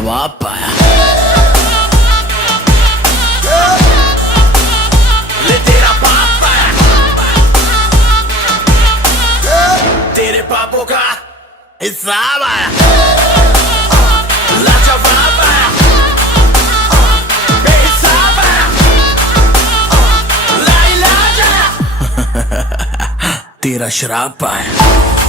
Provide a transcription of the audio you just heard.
बाप आया। ले तेरा बाप आया, तेरे पापों का हिसाब आया। लाजवाब आया, बेहिसाब आया, लाइलाज आया। तेरा श्राप आया।